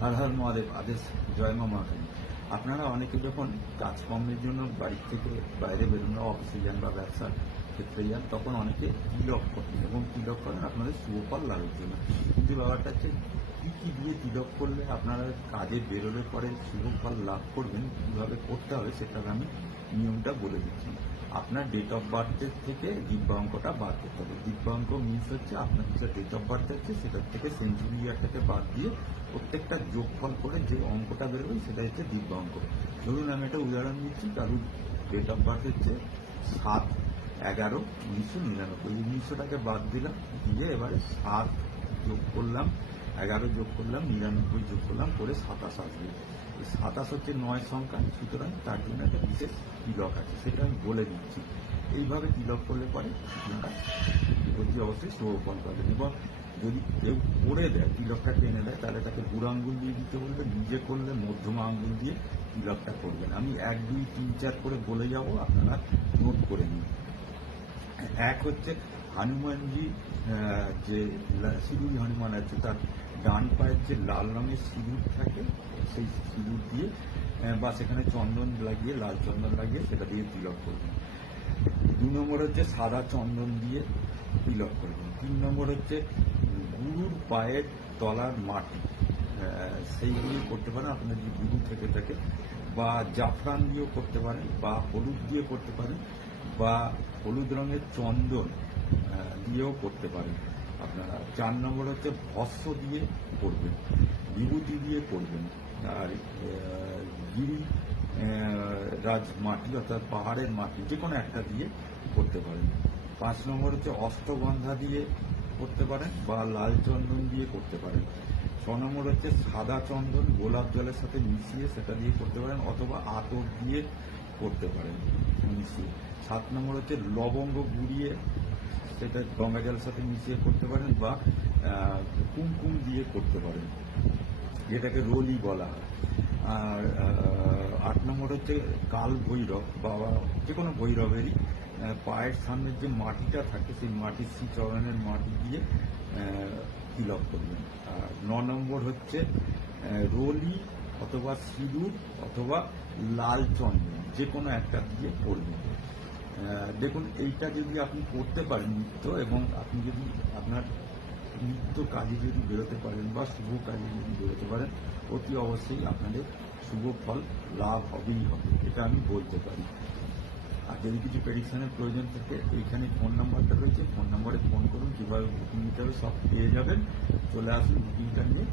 হর হর মহাদেব, আদেশ জয় মা মহাকালী। আপনারা অনেকে যখন কাজকর্মের জন্য বাড়ির থেকে বাইরে বেরোনো, অফিসে যান বা ব্যবসার ক্ষেত্রে যান, তখন অনেকে তিলক করেন এবং তিলক করেন আপনাদের শুভফল লাভের জন্য। কিন্তু ব্যাপারটা হচ্ছে কী কী দিয়ে তিলক করলে আপনারা কাজে বেরোলে পরে শুভফল লাভ করবেন, কীভাবে করতে হবে সেটার আমি নিয়মটা বলে দিচ্ছি। আপনার ডেট অফ বার্থের থেকে দিব্যাঙ্কটা বাদ করতে হবে। দিব্যাঙ্ক মিনস হচ্ছে আপনার যে ডেট অফ বার্থ আছে সেটার থেকে সেঞ্চুরি ইয়ারটাকে বাদ দিয়ে প্রত্যেকটা যোগফল করে যে অঙ্কটা বেরোবে সেটা হচ্ছে দিব্যাঙ্ক। ধরুন আমি একটা উদাহরণ দিচ্ছি, কারুর ডেট অফ বার্থ হচ্ছে 7/11/1999। 1900টাকে বাদ দিলাম, দিয়ে এবারে 7 যোগ করলাম, 11 যোগ করলাম, 99 যোগ করলাম, করে 27 আসবে। 27 হচ্ছে 9 সংখ্যা, সুতরাং তার জন্য একটা বিশেষ তিলক আছে, সেটা আমি বলে দিচ্ছি। এইভাবে তিলক করলে পরে আপনারা অতি অবশ্যই শুভফল পাবেন। এবং যদি কেউ করে দেয়, তিলকটা টেনে দেয়, তাহলে তাকে বুড়ো আঙ্গুল দিয়ে দিতে বলবে, নিজে করলে মধ্যমা আঙ্গুল দিয়ে তিলকটা করবেন। আমি 1, 2, 3, 4 করে বলে যাব, আপনারা নোট করে নিন। এক হচ্ছে হনুমানজি, যে সিঁদুরি হনুমান আছে, তার ডান পায়ের যে লাল রঙের সিঁদুর থাকে, সেই সিঁদুর দিয়ে বা সেখানে চন্দন লাগিয়ে, লাল চন্দন লাগিয়ে সেটা দিয়ে তিলক করবেন। 2 নম্বর হচ্ছে সাদা চন্দন দিয়ে তিলক করবেন। 3 নম্বর হচ্ছে গুরুর পায়ের তলার মাটি, সেই দিয়ে করতে পারেন আপনার যদি গুরু থেকে থাকে, বা জাফরান দিয়েও করতে পারেন, বা হলুদ দিয়ে করতে পারেন, বা হলুদ রঙের চন্দন দিয়েও করতে পারেন আপনারা। 4 নম্বর হচ্ছে ভস্ম দিয়ে করবেন, বিভূতি দিয়ে করবেন, আর গিরি রাজ মাটি অর্থাৎ পাহাড়ের মাটি যে কোনো একটা দিয়ে করতে পারেন। 5 নম্বর হচ্ছে অষ্টগন্ধা দিয়ে করতে পারেন, বা লাল চন্দন দিয়ে করতে পারেন। 6 নম্বর হচ্ছে সাদা চন্দন গোলাপ জলের সাথে মিশিয়ে সেটা দিয়ে করতে পারেন, অথবা আতর দিয়ে করতে পারেন মিশিয়ে। 7 নম্বর হচ্ছে লবঙ্গ গুঁড়িয়ে সেটা গঙ্গা জলের সাথে মিশিয়ে করতে পারেন, বা কুমকুম দিয়ে করতে পারেন, যেটাকে রোলি বলা হয়। আর 8 নম্বর হচ্ছে কাল ভৈরব বা যে কোনো ভৈরবেরই পায়ের সামনের যে মাটিটা থাকে, সেই মাটির শ্রীচরণের মাটি দিয়ে তিলক করবেন। আর 9 নম্বর হচ্ছে রোলি অথবা সিঁদুর অথবা লাল চন্দন যে কোনো একটা দিয়ে করবেন। দেখুন, এইটা যদি আপনি করতে পারেন নিত্য, এবং আপনি যদি আপনার নিত্য কাজে যদি বেরোতে পারেন বা শুভ কাজে যদি বেরোতে পারেন, অতি অবশ্যই আপনাদের শুভ ফল লাভ হবেই হবে, এটা আমি বলতে পারি। আর যদি কিছু প্রেডিকশনের প্রয়োজন থাকে, এইখানে ফোন নাম্বারটা রয়েছে, ফোন নাম্বারে ফোন করুন, কীভাবে বুকিং নিতে হবে সব পেয়ে যাবেন। চলে আসুন বুকিংটা নিয়ে।